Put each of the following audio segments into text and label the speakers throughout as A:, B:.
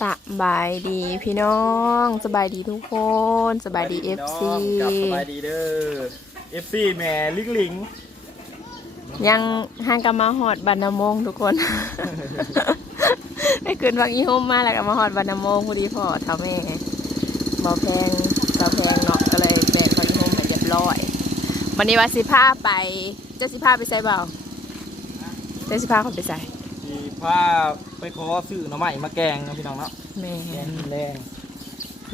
A: สบายดีพี่น้องสบายดีทุกคนสบายดีเอฟซี
B: กับสบายดีเด้อเอฟซีแหม่ลิงลิง
A: ยังห่างกันมาหอดบานนามงทุกคนได้ขึ้นวักอีโฮมมาแล้วก็มาหอดบานนามงพอดีพ่อเท่าแม่บอแพงเท่าแพงเนาะก็เลยแบกเขาอีโฮมไปเรียบร้อย วันนี้ว่าสิพาไปเจะสิพาไปใส่เบาเจะสิพาเขาไปใส่
B: ที่ พาไปขอซื้อหน่อไม้มาแกงเนาะพี่น้องเนาะ
A: แม่
B: แกงกินแรง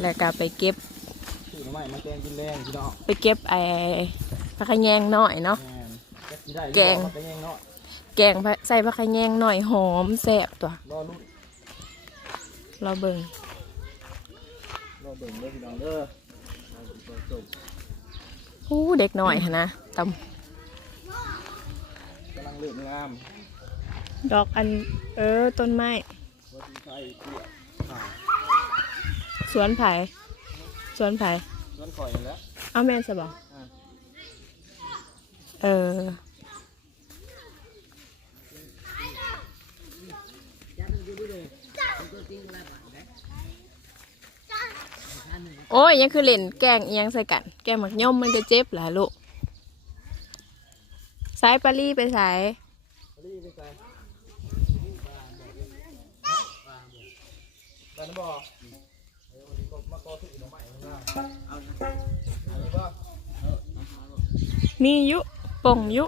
A: แล้วก็ไปเก็บ
B: ซื้อหน่อไม้มาแกงกินแรงพี่น้อง
A: ไปเก็บไอ้ผักขะแยงหน่อยเนาะ
B: แม่นจะสิได้
A: แกง
B: แกงเนาะ
A: แกงผักใส่ผักขะแยงหน่อยหอมแซ่บตัว
B: รอลุ้น
A: รอเบิ่ง
B: รอเบิ่งเด้อพี่น้องเด้อรอเบิ่งตอนจบ
A: อู้เด็กหน่อยหั้นนะต
B: กำลังเลือกงามำ
A: ดอกอัน เออ ต้นไม้
B: ว่าสิใส่เปลือกผ่า
A: สวนไผ่ สวนไผ่
B: ส่วนข่อยนี่แหล้ว
A: เอาแม่นสบอ
B: อ่า
A: เออโอ้ยยังคือเล่นแกงอิหยังใส่กัน แกงหมักย่อมมันก็เจ็บแหละลูกสายปลาลี่ไปสาย
B: รีบไปใส่แต่น้ำบ่เดี๋ยววันนี้ก็มาขอซื้อหน่อไม้ข้างล่างเอาอันนี้บ่
A: มียุป่งยุ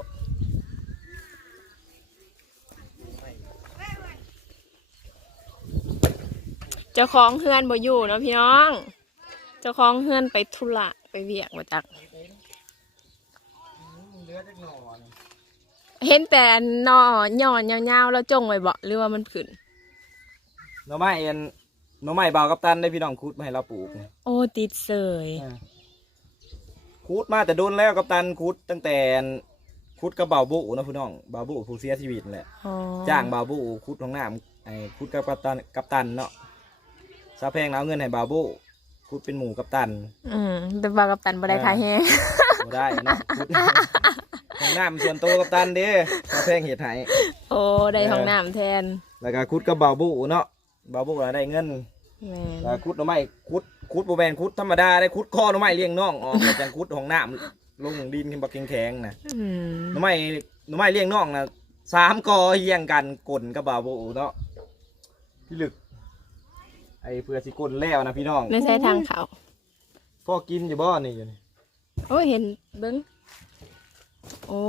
A: เจ้าของเฮือนบ่อยู่เนาะพี่น้อง เจ้าของเฮือนไปธุระไปเวียกมาจาก
B: เหลือจักหน่อนี่
A: เห็นแต่หนอหย่อนยาวๆแล้วจงไว้บ่หรือว่ามันขึ้น
B: หน่อไม้เอ็น หน่อไม้เบาวกับตันได้พี่น้องคุดมาให้เราปลูกเนี่ย
A: โอ้ติดเสย
B: คุดมาแต่โดนแล้วกับตันคุดตั้งแต่คุดกับบ่าวบุนะพี่น้องบ่าวบุผู้เสียชีวิตนั่นแหละ
A: อ๋อ
B: จ้างบ่าวบุคุดของน้ำไอ้คุดกับกัปตันกัปตันเนาะซาแพงแล้วเอาเงินให้บ่าวบุคุดเป็นหมูกัปตัน
A: อืมแต่ว่ากับตันบ่ได้ขายแฮง
B: บ่ได้เนาะคุด ของน้ำส่วนตัวกัปตันเด้ซาแพงเห็ดให้
A: โอ้ได้ของน้ำแทน
B: แล้วก็คุดกับบ่าวบุเนาะบ่าวบุเราได้เงิน
A: แม่น
B: แล้วคุดหน่อไม้คุดคุดโบแมนคุดธรรมดาได้คุดข้อหน่อไม้เลี้ยงน่องออกมาจากคุดของน้ำลงดินขึ้นบักแข็งๆนะ
A: อืม
B: หน่อไม้หน่อไม้เลี้ยงน่องนะสามกอเฮียงกันกลนกับบาโบเนาะพี่ลึก ไอ้เพื่อสิกลนแล้วนะพี่น้อง
A: ไม่ใช่ทางเขา
B: พ่อกินอยู่บ่นี่อยู่นี่
A: โอ้ยเห็นเบิ้งโอ้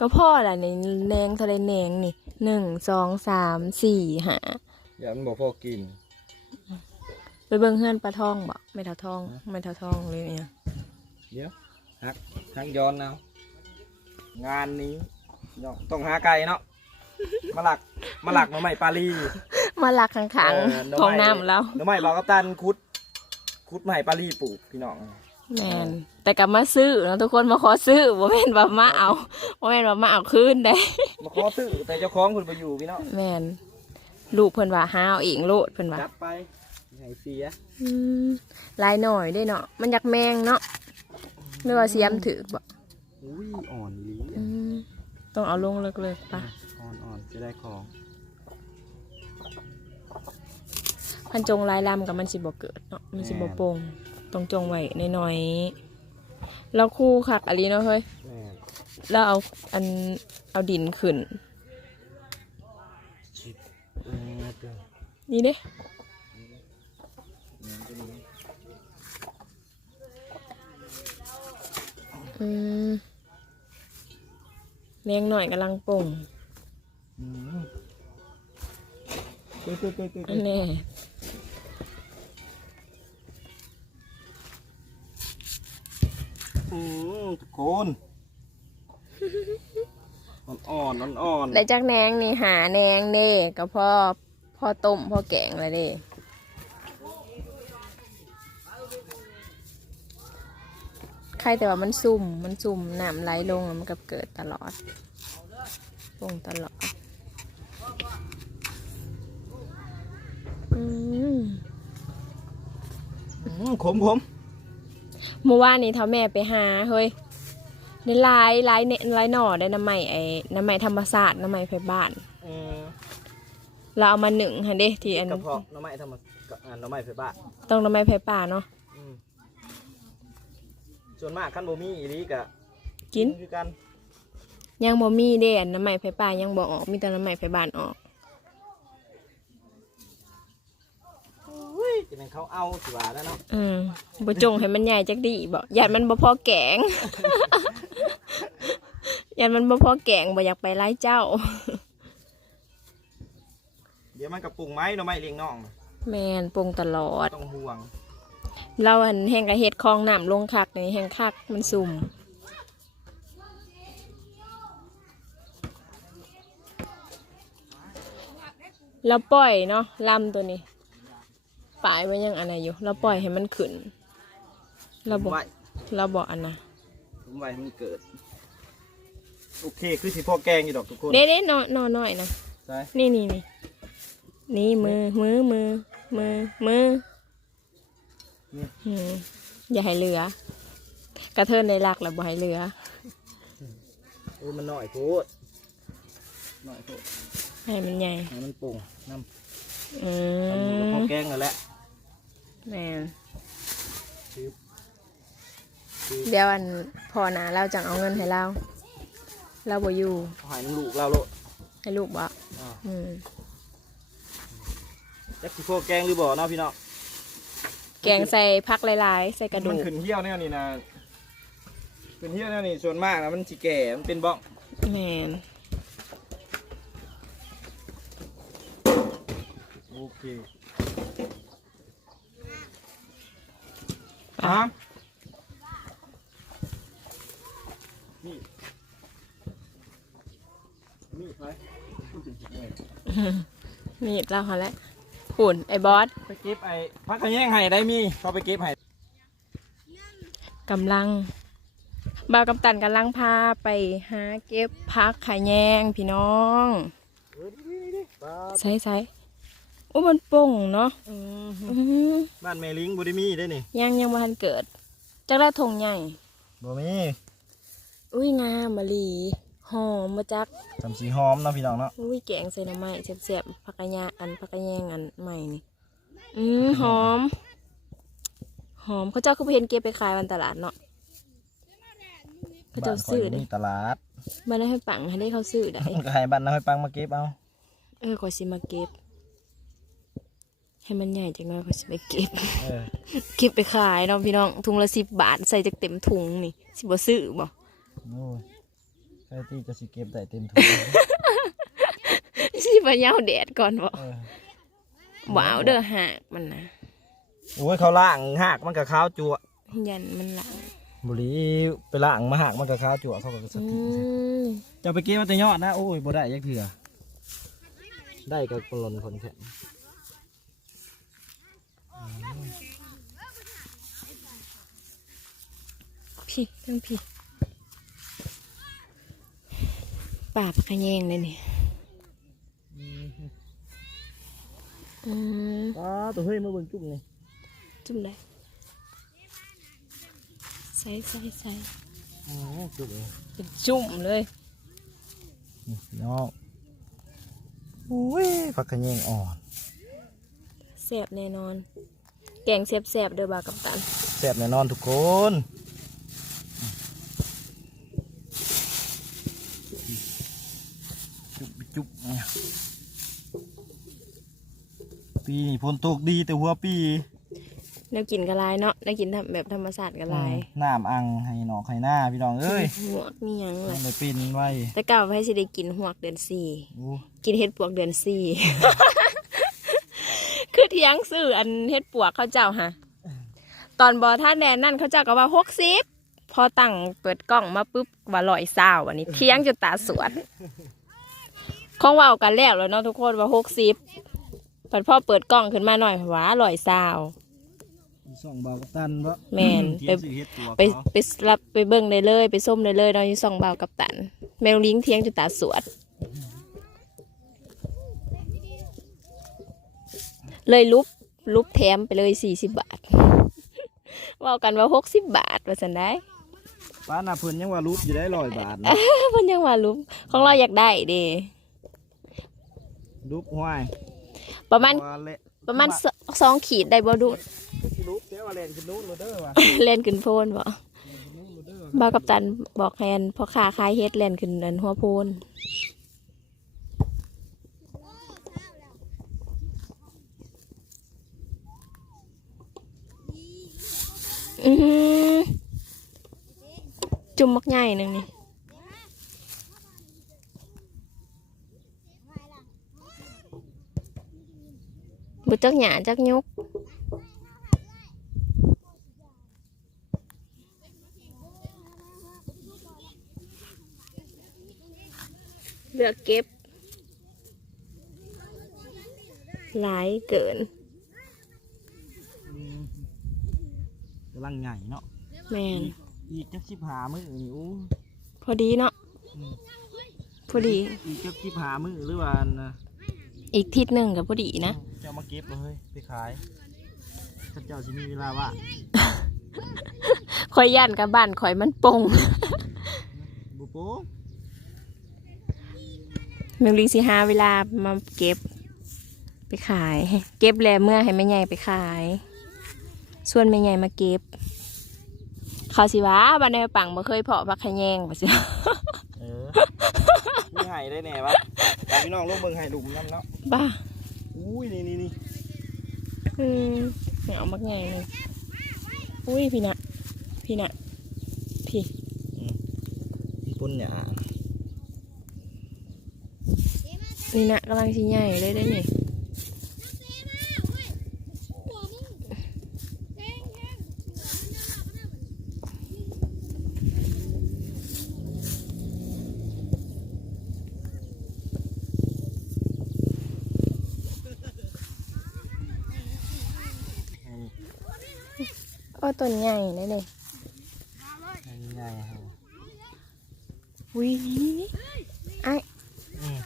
A: ก็พ่อแหละในแนงทะเลแนงนี่หนึ่งสองสามสี่ห้า
B: อย่ามันบอกพ่อกิน
A: ไปเบิ้งเฮือนปลาทองบ่ไม่เท่าทองไม่เท่าทองเลยเนี่ย
B: เดี๋ยวฮักฮักย้อนเอางานนี้เนาะต้องหาไก่เนาะมาหลักมาหลักหน่อไม้ปาลี
A: มาลักขังขัง
B: เออหน่อไม้
A: ของน้ำแล้ว
B: หน่อไม้บาวกับตันคุด คุดมาให้ปาลีปลูกพี่น้อง
A: แมนแต่กลับมาซื้อเนาะทุกคนมาขอซื้อบ่แม่นว่ามาเอาบ่แม่นว่ามาเอาคืนได้
B: มาขอซื้อแต่เจ้าของคุณไปอยู่พี่น้อง
A: แมน ลูกเพิ่นว่าหาเอาเองโลดเพิ่นว่า
B: จับไปให้เสีย
A: อืมลายหน่อยได้เนาะมันอยากแมงเนาะไม่ว่าเสียมถือบ่
B: อุ้ยอ่อนลี
A: อืมต้องเอาลงเลิกๆปะ
B: อ่อนอ่อนจะได้ของ
A: พันจงลายลำกับมันสิบ่เกิดเนาะมันสิบ่โป่งต้องจงไว้น้อยๆแล้วคู่คักอะลีเนาะเฮ้ย
B: แม่
A: แล้วเอาอันเอาดินขึ้น
B: น
A: นี่เด้
B: เนี่ยจะมี
A: อืมแมงหน่อยกำลังโป่ง
B: อืมเต้เต้เต้เต้
A: อันแน่
B: อืมทุกคนอ่อนอ่อนอ่อนอ่อน
A: ได้จากแหนงนี่หาแหนงเด้ก็พอ พอต้มพอแกงแล้วเด้ใครแต่ว่ามันซุ่มมันซุ่มน้ำไหลลงแล้วมันก็เกิดตลอดลงตลอดอืม
B: อืมขมขม
A: เมื่อวานนี้เท่าแม่ไปหาเฮ้ยในลายลายเนลายหน่อได้น้ำใหม่ไอ้น้ำใหม่ธรรมศาสตร์น้ำใหม่ไฟบ้าน
B: เออ
A: เราเอามาหนึ่งหันเด้ที่อัน
B: กระเพาะหน้ำไม้ทำมากับอ่าหน้ำไม้ไฟบ้าน
A: ต้องทำไมไผ่ป่าเนาะ
B: อืมส่วนมากขั้นโบมีอีหลีกะ
A: กิน
B: คือกัน
A: ยังบ่มีเด้อันน้ำไม้ไผ่ป่ายังบ่ออกมีแต่น้ำไม้ไผ่บานออก
B: จะเป็นเขาเอาสิว่าแล้วเนาะ
A: อืมบ่จงให้มันใหญ่จักดีบ่ยานมันบ่พอแกงยานมันบ่พอแกงบ่อยากไปไล่เจ้า
B: เดี๋ยวมันกับปรุงไม้หน้ำไม้เลี้ยงน้อง
A: แม่นปรุงตลอด
B: ต้องห่วง
A: เราอันแห่งกระเฮ็ดคลองน้ำลงคักนี่แห่งคักมันสุ่ม เราปล่อยเนาะลำตัวนี้ปลายไว้ยังอันไหนอยู่ เราปล่อยให้มันขึ้น เราบอก
B: ไว้
A: เราบอกอันนะ
B: ผมไว้ให้มันเกิด โอเค คือสิพ่อแกงอยู่ดอกทุกคน
A: เด้เด้นอนนอนหน่อยนะ
B: ใช่
A: นี่นี่นี่ นี่มือมือมือมือมืออืมอย่าให้เหลือ กระเทินในรักแล้วบ่ให้เหลือ
B: โอ้ยมันหน่อยโพดหน่อยโพด
A: ให้มันใหญ่
B: ให้มันปรุงน้ำ
A: อื
B: ทำกับพ่อ
A: ม
B: แกงนั่นแหละ
A: แม่น
B: คือ
A: เดี๋ยวอันพอนะเราจังเอาเงินให้เรา เราบ่อยู่
B: เอาใหายน้ำลูกเราโลด
A: ให้ลูกบ่
B: อ่า
A: อืม
B: จักสิพ่อแกงหรือบ่เนาะพี่เนาะ
A: แกงใส่ผักหลายๆ ใส่กระดู
B: มัน
A: ก
B: ขึ้นเหี้ยวแนวนี้นะขึ้นเหี้ยวแนวนี้ส่วนมากนะมันสิแก่มันเป็นบ้อง
A: แม่น
B: โอเคครับนี่นี่ไป
A: มีดเราหั่นแหละ หุ่นไอ้บอส
B: ไปเก็บไอ้พักขะแยงให้ได้มีเขาไปเก็บให้
A: กำลังบ่าวกับตันกำลังพาไปหาเก็บผักขายแยงพี่น้อง
B: เออดีดีบ้า
A: ใส่ใส่โอ้มันป่งเนาะอืม
B: บ้านแม่ลิงบุได้มีได้นี่
A: ยังยังบ่ทันเกิดจักได้ทงใหญ่
B: บ่มี
A: อุ้ยงามมะลี หอมมาจัก
B: ทำสีหอมเนาะพี่น้องเนาะ
A: อุ้ยแกงใส่หน้ำไม้เสียบๆผักกะยาอันผักกะแยงอันใหม่นี่อืมหอม หอมเขาเจ้าคือไปเห็นเก็บไปขายวันตลาดเนาะเขาเจ้าซื้อ
B: บ้านข่ย
A: เด้
B: มีตลาด
A: มาได้ให้ปังให้ได้เขาซื้อได้
B: ก็ให้บ้านน้าให้ปังมาเก็บเอา
A: เออขอยสิมาเก็บ ให้มันใหญ่จังเลยขอยสิไปเก็บ
B: เออ
A: เก็บไปขายเนาะพี่น้องถุงละสิบบาทใส่จากเต็มถุงนี่สิบ่ซื้อบ่
B: โอ้ย ใครที่จะสิเก็บได้เต็มถุง
A: สิบ่ยาวแดดก่อนบ่
B: เออ
A: บ่เอาเด้อหากมันนะ
B: โอ้ยเขาล่างหากมันกับข้าวจั่ว
A: ยันมันหลัง
B: บุหรีไปล่างมาหากมันกับข้าวจั่วเขาก็ส
A: อื
B: ติสิ
A: ม
B: จะไปเก็บมาแต่ยอดนะโอ้ยบ่ได้ยักเถื่อได้กับปลนคนแค่
A: พี่ทั้งพี่ ป่าผักกะแยงเลยนี่อืม
B: ป้าตัวเฮ้ยมาเบิ่งจุ่มนี่
A: จุ่มได้ใส่ใส่ใส่
B: อ๋อจุ่มนี่
A: เป็นจุ่มเลย
B: นี่พี่น้องโอ้ยผักกระเยงอ่อน
A: แซ่บแน่นอน แกงแซ่บๆเด้อบ่าวกับตัน
B: แซ่บแน่นอนทุกคนจุ๊บจุ๊บเนี่ย ปีนี้ฝนตกดีแต่หัวปี
A: แล้วกินกระลายเนาะแล้วกินแบบธรรมศาสตร์กระลาย
B: น้ำอังให้หนอกให้หน้าพี่น้องเอ้ย
A: หวกนี่ยังเลย
B: ได้ป็นไว้
A: แต่เก่าให้สิได้กินหวกเดือนสี่
B: โอ้
A: กินเห็ดปวกเดือนสี่ คือเที่ยงซื้ออันเห็ดปวกเขาเจ้าฮะตอนบอท่าแดนนั่นเขาเจ้าก็ว่าหกสิบพอตั้งเปิดกล้องมาปุ๊บว่าลอยเศร้าวันนี้เที่ยงจนตาสวดของเว่ากันแล้วแล้วเนาะทุกคนว่าหกสิบ พอพ่อเปิดกล้องขึ้นมาหน่อยว่าลอยเศร้า
B: ส่องเบากับตันวะ
A: แม่น
B: เทียบสิเฮ็ดตัว
A: ไปไปรับไปเบิ่งได้เลย ไปส้มได้เลยเนาะอยู่ส่องเบากับตัน แมวลิงเที่ยงจนตาสวด เลยลุบลุบแถมไปเลยสี่สิบบาทว่ากันว่าหกสิบบาทว่าสันได้
B: ป้าหน้าเพิ่นยังว่ารูปอยู่ได้ร้อยบาทนะ
A: เพิ่นยังว่าลุบของเราอยากได้เด้
B: ดุกห้วย
A: ประมาณ
B: ว่าเละ
A: ประมาณสสองขีดได้บ่ดู
B: คือสิลุกเดี๋ยวว่าเล่นขึ้นนู้นโรเดอร์ว่ะ
A: เล่นขึ้นโพนบ่
B: ขึ้นนู้นโรเดอร์
A: บ่าวกับตันบอกแฮนพ่อค้าขายเฮ็ดเล่นขึ้นอันหัวโพนอื้อหือจุ่มมักใหญ่หนึ่งนี่ บุจักหยาจักยุกเลือกเก็บ หลายเกิน
B: อืมกำลังใหญ่เนาะ
A: แมน
B: อีกจักสิบหามือนี่อู้
A: พอดีเนาะพอดี
B: อีกจักสิบหามือหรือว่าอันนะ
A: อีกทิศหนึ่งกับพอดีนะ
B: เจ้ามาเก็บเลยเฮ้ยไปขายถ้าเจ้าสิมีเวลาว่าง
A: คอยย่านกับบ้านคอยมันปง
B: บุโป้
A: เมืองลิงสิหาเวลามาเก็บ ไปขาย เก็บแล้วเมื่อให้แม่ใหญ่ไปขาย ส่วนแม่ใหญ่มาเก็บเขาสิว่าบ้านในปังบ่เคยเพาะผักขะแยงบ่สิ
B: เออมีไห่ได้แน่ปะตามพี่น้องลูกเบิ่งไห่หลุมนั่นเนาะ
A: บ้า
B: อุ้ยนี่นี่นี่
A: อืมเอามักใหญ่เลยอุ้ยพี่น่ะพี่น่ะพี่
B: มีปุ่นหยา
A: นี่นะกำลังชิ้ใหญ่เลยได้นี่
B: ไห่
A: อ้ต้นใหญ่เลยเลย
B: ไห่ใหญ่ไห่
A: วิไอ
B: อืม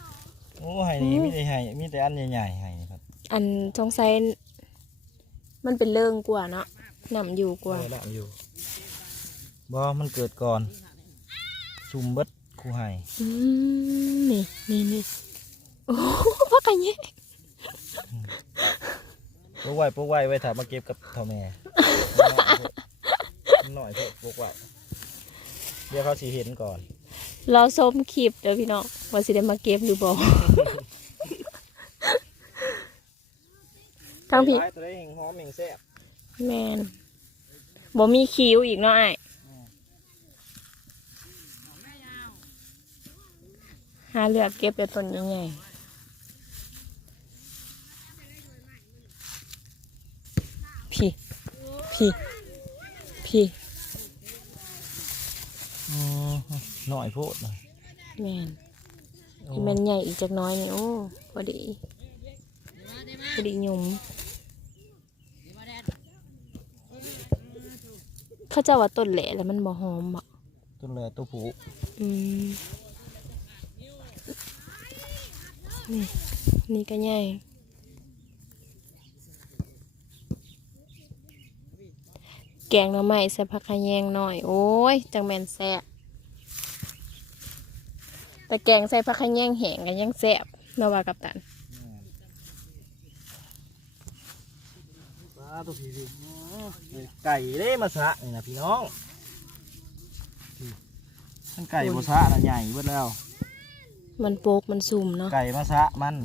B: โอ้ไห่นี่มีแต่ไห่มีแต่อันใหญ่ๆไห่นี่ครับ
A: อันสงสัยมันเป็นเรื่องกว่าเนาะนำอยู่กว่า
B: เออละอยู่บ่มันเกิดก่อนซุ่มเบิดคู่ไห่
A: อืมนี่นี่นี่โอ้พักกันเนี้ย
B: ปลูกไว้ปลูกไว้ไว้ถ้ามาเก็บกับเท่าแม่มันหน่อยเถอะปลูกไว้เดี๋ยวเขาสิเห็นก่อน
A: รอส้มคลิปเดี๋ยวพี่น้องว่าสิได้มาเก็บหรือบอกทั้งพี่
B: ไม้ตัวได้เฮงหอมเฮงแซ่บ
A: แมนบ่มีคิ้วอีกเนาะไอ้ายหาเลือกเก็บแต่ต้นใหญ่ๆพี่ พี่ พี่
B: อืมหน่อยโพดหน่อย
A: แมน
B: โอ้
A: ที่มันใหญ่อีกจักหน้อยนี่โอ้พอดีพอดีหยุ่มเขาเจะว่าต้นแหละแล้วมันบ่หอมบ่
B: ต้นเลยตัวผู
A: อืมนี่นี่ก็ใหญ่ แกงหน่อไม้ใส่ผักขะแยงหน่อย โอ้ย จังแมนแซ่บแต่แกงใส่ผักขะแยงแห้งกันยังแซ่บเนาะว่ากับตัน
B: ปลาตัวผีพี่ไก่เด้มาสะนี่นะพี่น้องพี่มันไก่มาสะนะใหญ่เบิดแล้ว
A: มันโปกมันซุ่มเนาะ
B: ไก่มาสะมัน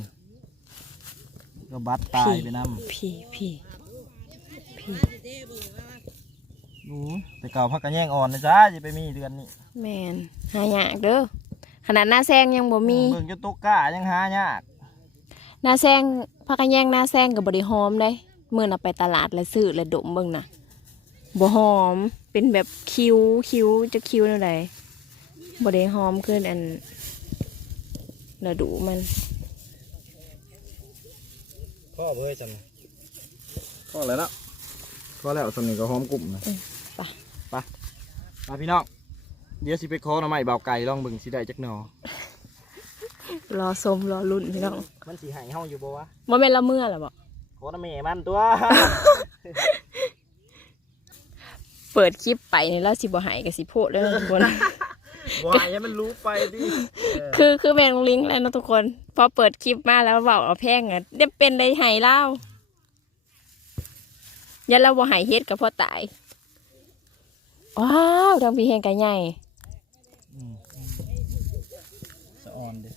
B: ก็บัดตายไปน้
A: พี่พี่พี่ำ
B: ดูแต่เก่าพักกันแย่งอ่อนนะจ้าจะไปมีเดือนนี้
A: แมนหายากเด้อขนาดหน้าแซงยังบ่มี
B: เบิ่งจะตกก้ายังหายาก
A: หน้าแซงพักกันแย่งหน้าแซงกับบริหอมได้เมื่อน่ะไปตลาดแล้วซื้อแล้วดมเบิ่งน่ะบ่หอมเป็นแบบคิ้วคิ้วจะคิ้วแนวใดบ่ได้หอมขึ้นอันระดูมัน
B: พ่อเบ้ยจันพ่อแล้วเนาะพ่อแล้วสำนึกก็หอมกลุ่มนะ
A: ไป
B: ไป มาพี่น้อง เดี๋ยวสิไปขอหน่อไม้เบาไก่ลองเบิ่งสิได้จักหนอ
A: รอสมรอรุ่นพี่น้อง
B: มันสิใหายเฮาอยู่บ่วะ
A: บ่แม่นละเมื่อล่ะบ่
B: ขอหน่อแม่มันตัว
A: เปิดคลิปไปนี่แล้วสิบ่หายก็สิโพดเด้อทุกคน
B: วายให้มันรู้ไปดิเออ
A: คือคือแมงลิงแล้วเนาะทุกคน พอเปิดคลิปมาแล้วเบาเอาแพงอะเดี๋ยวเป็นได้ไห้เล่ายันเราบ่ใหายเฮ็ดกับพ่อตาย ว้าวทางพี่แหงกันใหญ่
B: อืมอืมสะออนเด้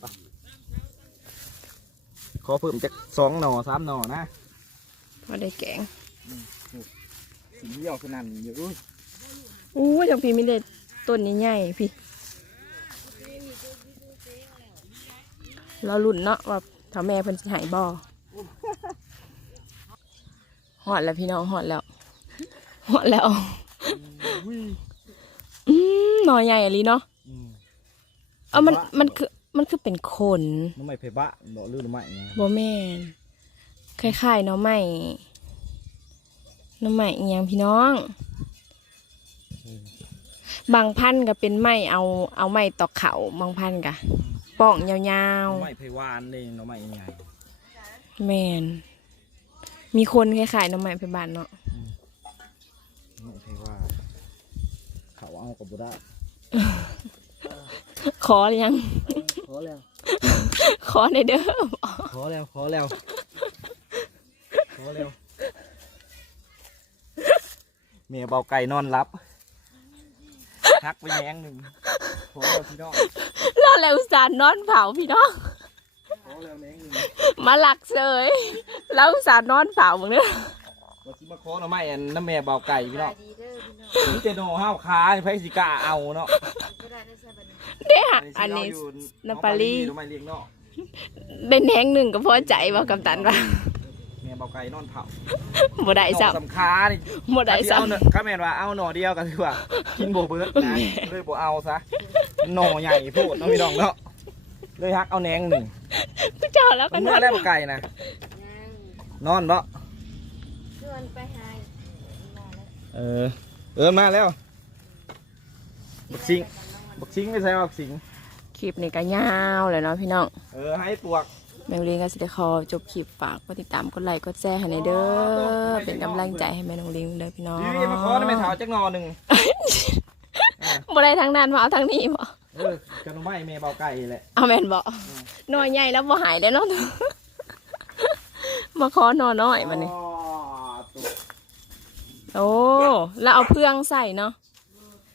B: ไปขอเพิ่มจากสองหน่อสามหน่อนะ
A: พอได้แกง
B: สีเหี่ยวขนาดนี้อยู่
A: อู้ทางพี่ไม่ได้ต้นใหญ่ๆพี่ เราลุ่นเนาะว่าถ้าแม่เพิ่นสิใหายบ่ หอดแล้วพี่น้องหอดแล้วหอดแล้ว
B: อุ้ย
A: อืมหน่อใหญ่อะลีเนาะ
B: อืม
A: เอามัน
B: บะ
A: มันคือมันคือเป็นขน
B: น้ำไม่เพบะดอกลือหรือไม่ไง
A: บ่แม่นคล้ายๆหน่อไม้หน่อไม้อีหยังพี่น้อง บางพันธุ์ก็เป็นไม้เอาเอาไม้ตอกเขาบางพันธุ์ก็ป้องยาว
B: น้ำไม่เพวานเลยน้ำไม่ใหญ่
A: ๆแม่น มีคนคล้ายๆหน่อไม้ไปบ้านเนาะ
B: น้ำไม่เพวานเขาเอากับบุได้
A: ขอหรือยัง
B: ขอแล้ว
A: ขอในอยเด้อ
B: ขอแล้ว ขอแล้ว ขอแล้วเมียเบาไก่นอนรับทักไปแย้งหนึ่งขอแล้วพี่น้อง
A: เราแล้วอุตส่าห์นอนเผาพี่น้อ
B: ง
A: มาหลักเสยแล้วอุตส่าห์นอนเผามึงเด้อ
B: ว่าสิมาขอหน่อไม้อันน้ำแม่เบาไก่พี่น้อง
C: ดีเด้อพี่น้อง
B: นี่เจโนห้าวขาไพสิกล้าเอาเนาะ
C: ก็ได้ได้ใช่บัดนี้
A: เด้ออัน
B: สิ
A: นี้
B: เายู่
A: น้ำปลาลี
B: น้ำไม่เลี้ยงเนาะ
A: เป็นแหงหนึ่งก็พอใจว่ากับตันว่า
B: เมียเบาไก่นอนเผา
A: บ่ได้
B: หน่
A: ซ้
B: อสำคัญำ
A: บ่ได้
B: ที่เอา
A: ซ้ำ
B: เนอะข้าแมนว่าเอาหน่อเดียวกันดีกว่ากินโบเบิร์ดนะเลยโบเอาซะหน่อใหญ่โพูดน้องพี่น้องเนาะเลยฮักเอาแหนงหนึ่ง
A: พี่เจ้าแล้ว
B: มั
A: กันน
B: เมื่อได้บ่ไก่นะ
C: ยัง
B: นอนเนาะ
C: ชวนไปหามาแล้ว
B: เออ เออมาแล้วบักซิงบักซิงไม่ใช่บักซิง
A: คลิปนี้ก็ยาวเลยเนาะพี่น้อง
B: เออให้ปวก
A: แมงเลียงก็สิได้ขอจบคลิปฝากกดติดตามกดไลค์กดแชร์ให้ในอยเด้อเป็นกำลังใจให้แม่น้องลิงเด้อพี่น้อง
B: นี่มาขอได้ไม่เถาจักหนอหนึ่งอะ
A: บ่ได้ทางนั้นมาเอาทางนี้บ่
B: เออจะนไม่เมย์เบาไก่แหละ
A: เอาแม่นบ่หน่อยใหญ่แล้วบ่หายได้เนาะมาขอหน่อน้อยบัดนี้
B: อ๋อตุ๊ก
A: โอ้ แล้วเอาเพื่องใส่เนาะ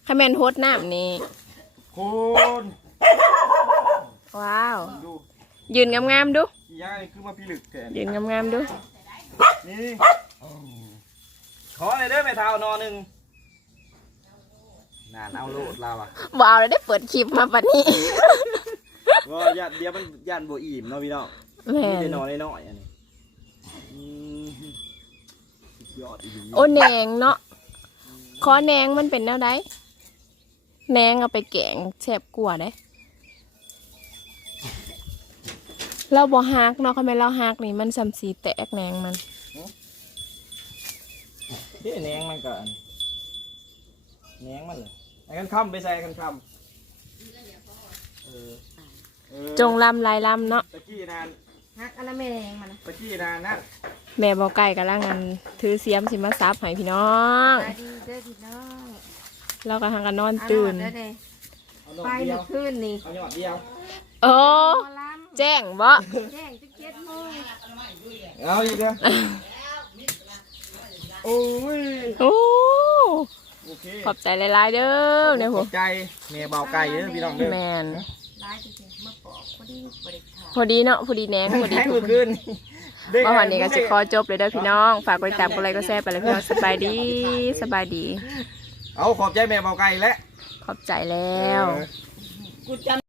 A: ถ้าแม่นโฮดน้ำนี่
B: คุณ
A: ว้าว
B: ดู
A: ยืนงามๆดู
B: กี่ย่างนี่คือมาพิลึกแกน
A: ยืนงามๆดู
B: นี่ขอเลยเด้อแม่เท้านอหนึ่ง นานเอาโลดเราอะ
A: บ่เอาแล้วได้เปิดคลิปมาบัดนี้
B: ก็ยันเดียวมันยันโบอิ่มเนาะพี่น้อง
A: แม่
B: นี่
A: น
B: ได้นอนน้อยๆอันนี้อืมสุดยอดอีหลี
A: โอ้แหนงเนาะขอแหนงมันเป็นแนวใดแหนงเอาไปแกงแซ่บกว่าเด้เราบ่ฮักเนาะเขาไม่นเราฮักนี่มันซ้ำสีแตกแหนงมัน
B: ที่แหนงมันก็อันแหนงมันเลย ไอ้กันคำไปใส่กันคำเออเออ
A: จงลำลายลำเนาะ
B: ตะกี้นาน
C: ฮักอะไรแม่แรงมานะ
B: ตะกี้นานนะ
A: แม่บอกไก่กำลังงานถือเสียมสิมาซับให้พี่น้อง
C: สวัสดีเด้อพี่น้อง
A: เราก็ทางกันนอนตื่น
C: เอาหอดเด้อเด้
B: เอาหนอ
C: ไป
B: ดเดี
C: เมื่
B: ย
C: อ
B: ว
C: คืนนี่
B: เอาหนอดเดียว
A: โอ้
C: หมอลำ
A: แจ้งบ่
C: แจ้งจุดเจ็ดโมง
B: เอาอีกเดียวโอ้ย
A: โอ้
B: โอเค
A: ขอบใจหลายๆเด้อเนี่ย
B: ข
A: ผ
B: อ
A: ม
B: บใจเมียเบาไก่เด้อพี่น้องเด้อ
A: แมน
C: ร้ายจริงๆมาปอกพอดีบริขาร
A: พอดีเนาะพอดีแหนงพอดี
B: ให้
A: ทุ
B: มื
A: ก
B: อ
A: คน
B: ขึ้น
A: ว่าวันนี้ก็สิขอจบเลยเด้อพี่น้อง ฝากกดติดตามกดไลค์กดแชร์ไปเลยพี่น้องสบายดีสบายดี
B: เอาขอบใจแม่เบาไก่และ
A: ขอบใจแล้ว
B: กูจำ